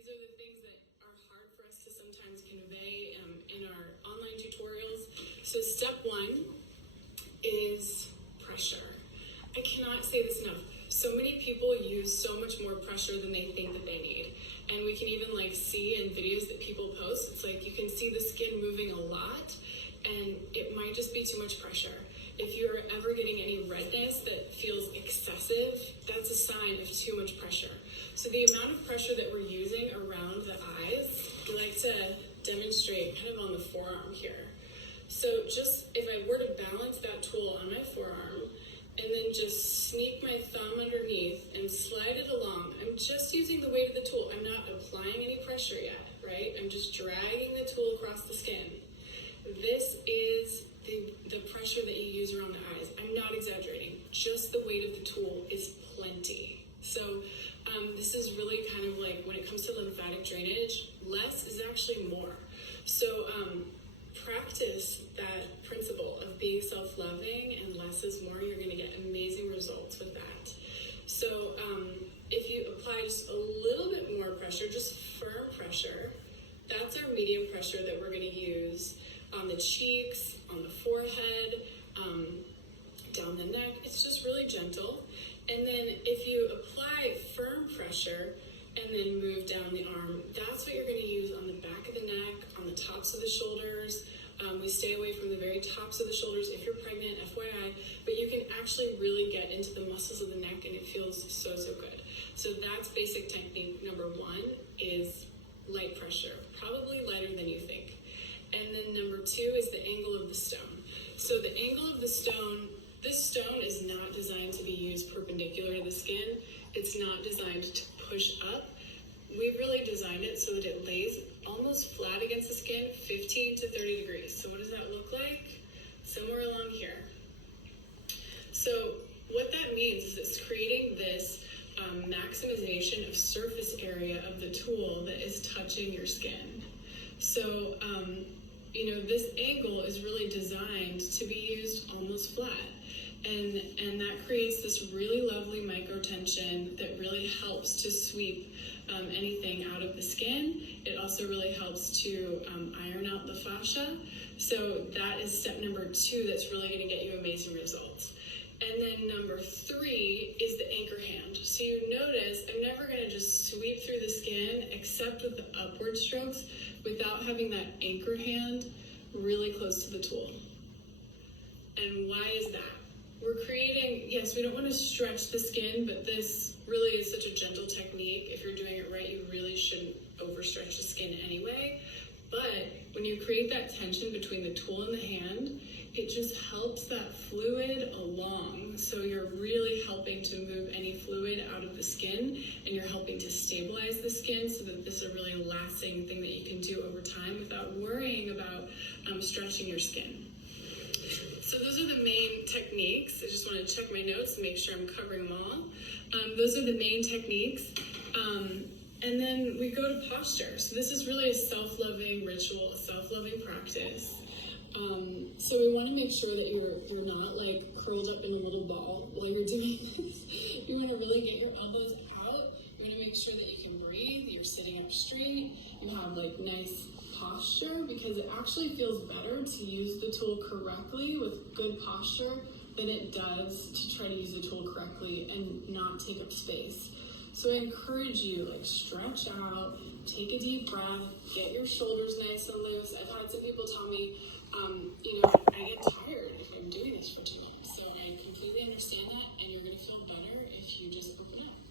These are the things that are hard for us to sometimes convey in our online tutorials. So step one is pressure. I cannot say this enough. So many people use so much more pressure than they think that they need. And we can even see in videos that people post, it's like you can see the skin moving a lot and it might just be too much pressure. If you're ever getting any redness that feels excessive, that's a sign of too much pressure. So the amount of pressure that we're using around the eyes, we like to demonstrate kind of on the forearm here. So just if I were to balance that tool on my forearm and then just sneak my thumb underneath and slide it along, I'm just using the weight of the tool. I'm not applying any pressure yet, right? I'm just dragging the tool across the skin. This is the pressure that you use around the eyes. I'm not exaggerating. Just the weight of the tool is plenty. So this is really kind of like when it comes to lymphatic drainage, less is actually more. So practice that principle of being self-loving and less is more. You're going to get amazing results with that. So if you apply just a little bit more pressure, just firm pressure, that's our medium pressure that we're going to use on the cheeks, on the forehead, down the neck. It's just really gentle. And then if you apply firm pressure and then move down the arm, that's what you're going to use on the back of the neck, on the tops of the shoulders. We stay away from the very tops of the shoulders if you're pregnant, FYI, but you can actually really get into the muscles of the neck and it feels so, so good. So that's basic technique number one, is light pressure, probably lighter than you think. And then number two is the angle of the stone. So the angle of the stone, this stone is not designed to be used perpendicular to the skin. It's not designed to push up. We've really designed it so that it lays almost flat against the skin, 15 to 30 degrees. So what does that look like? Somewhere along here. So what that means is it's creating this maximization of surface area of the tool that is touching your skin. So, this angle is really designed to be used almost flat. And that creates this really lovely micro tension that really helps to sweep anything out of the skin. It also really helps to iron out the fascia. So that is step number two that's really going to get you amazing results. And then number three is the anchor hand. So you notice I'm never going to just sweep through the skin except with the upward strokes without having that anchor hand really close to the tool. And why is that? We're creating, yes, we don't want to stretch the skin, but this really is such a gentle technique. If you're doing it right, you really shouldn't overstretch the skin anyway. But when you create that tension between the tool and the hand, it just helps that fluid along. So you're really helping to move any fluid out of the skin, and you're helping to stabilize the skin so that this is a really lasting thing that you can do over time without worrying about stretching your skin. So those are the main techniques. I just want to check my notes and make sure I'm covering them all. Those are the main techniques. And then we go to posture. So this is really a self-loving ritual, a self-loving practice. So we want to make sure that you're not curled up in a little ball while you're doing this. You want to really get your elbows out. You want to make sure that you can breathe. You're sitting up straight. You have nice posture, because it actually feels better to use the tool correctly with good posture than it does to try to use the tool correctly and not take up space. So I encourage you, stretch out, take a deep breath, get your shoulders nice and loose. I've had some people tell me,